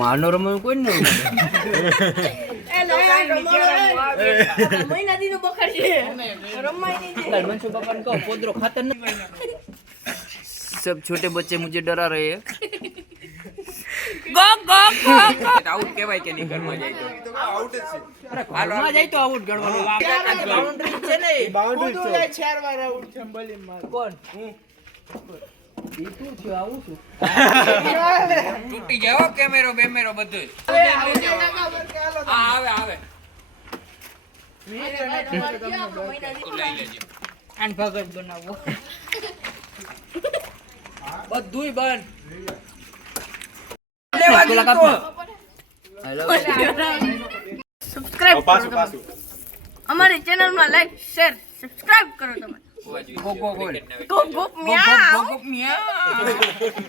માનો રમવું કોઈ નહીં. सब छोटे बच्चे मुझे डरा रहे हैं. आउट કહેવાય કે નહીં ઘરમાં જાય તો આઉટ જ છે. અરે ઘરમાં જાય તો આઉટ ગણવાનું. બાઉન્ડરી છે ને બાઉન્ડરી છે. 4 વાર આઉટ છે બોલિંગ માં. કોણ હું ઈ તું છે આવું છું. તૂટી જાવ કેમેરો બેમેરો બધું. આવે આવે લઈ લેજો. આન ભગત બનાવો બધુંય બંધ. સબસ્ક્રાઇબ કરો. અમારી ચેનલ માં લાઈક શેર સબસ્ક્રાઇબ કરો તમે. Go go go go go મ્યાઉ. Go go મ્યાઉ.